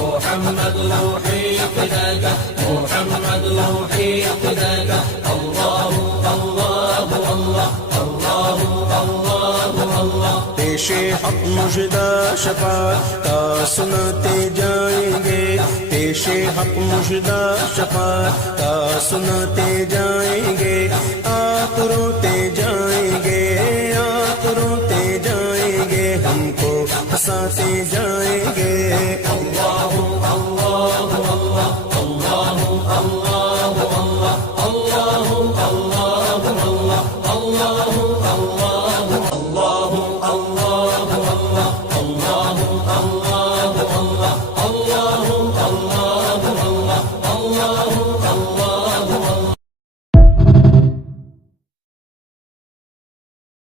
محمد روحي فداك محمد روحي فداك الله الله الله الله الله الله پیش حق مجدہ شفاعت کا سناتے جائیں گے پیش حق مجدہ شفاعت کا سناتے جائیں گے آپ روتے جائیں گے آپ روتے جائیں گے ہم کو ہنساتے جائیں گے اللہ